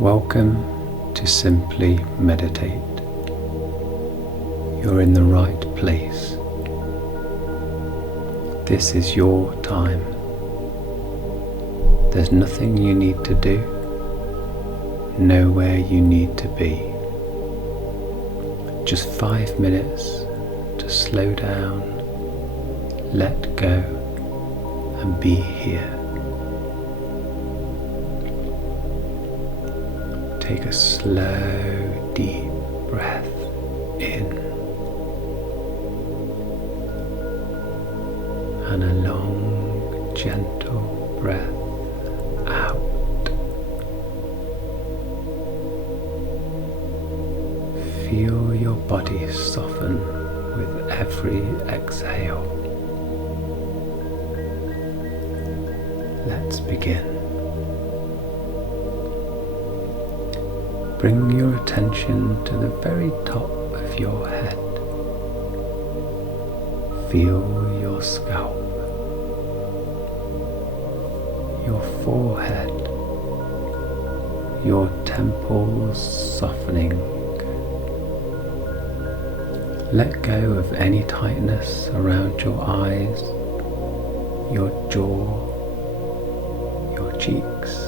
Welcome to Simply Meditate. You're in the right place. This is your time. There's nothing you need to do, nowhere you need to be. Just 5 minutes to slow down, let go, and be here. Take a slow, deep breath in and a long, gentle breath out. Feel your body soften with every exhale. Let's begin. Bring your attention to the very top of your head. Feel your scalp, your forehead, your temples softening. Let go of any tightness around your eyes, your jaw, your cheeks.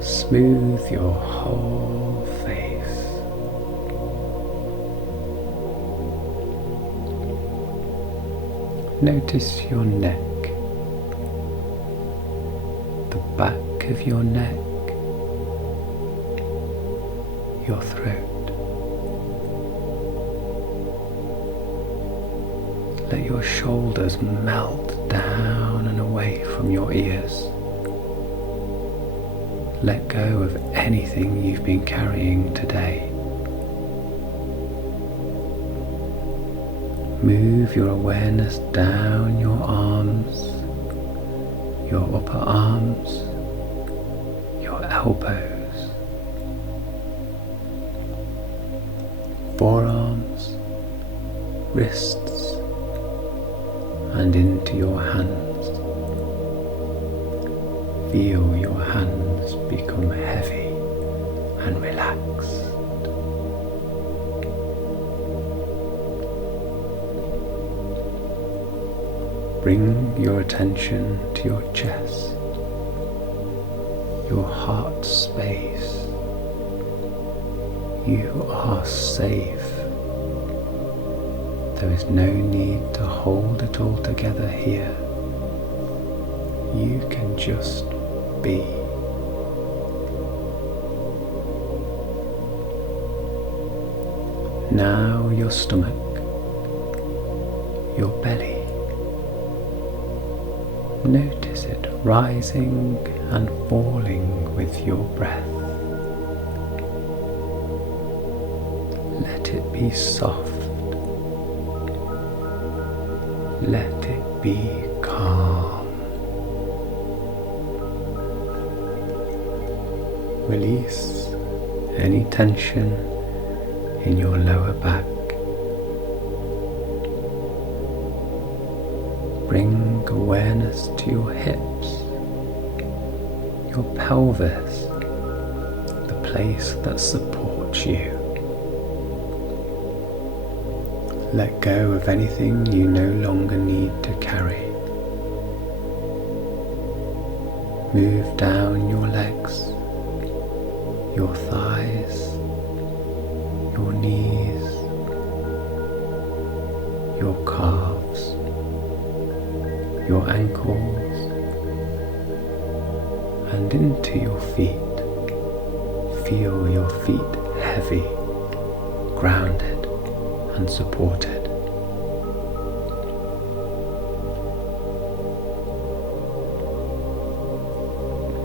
Smooth your whole face. Notice your neck, the back of your neck, your throat. Let your shoulders melt down and away from your ears. Let go of anything you've been carrying today. Move your awareness down your arms, your upper arms, your elbows, forearms, wrists, and into your hands. Feel your hands become heavy and relaxed. Bring your attention to your chest, your heart space. You are safe. There is no need to hold it all together here. You can just be. Now your stomach, your belly. Notice it rising and falling with your breath. Let it be soft. Let it be calm. Release any tension in your lower back. Bring awareness to your hips, your pelvis, the place that supports you. Let go of anything you no longer need to carry. Move down your legs, your thighs, your knees, your calves, your ankles, and into your feet. Feel your feet heavy, grounded, and supported.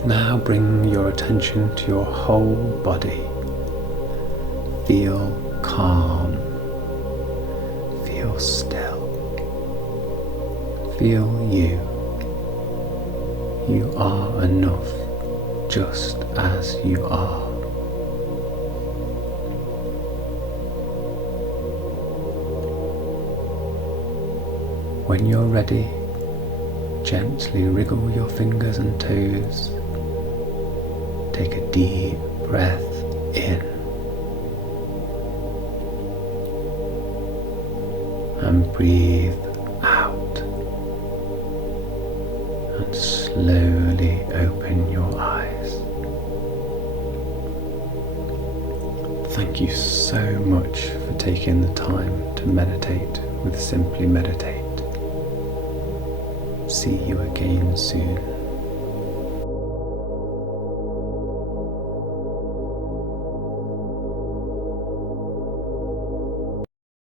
Now bring your attention to your whole body. Feel calm. Feel still. Feel you. You are enough just as you are. When you're ready, gently wriggle your fingers and toes Take a deep breath in and breathe out, and slowly open your eyes. Thank you so much for taking the time to meditate with Simply Meditate. See you again soon.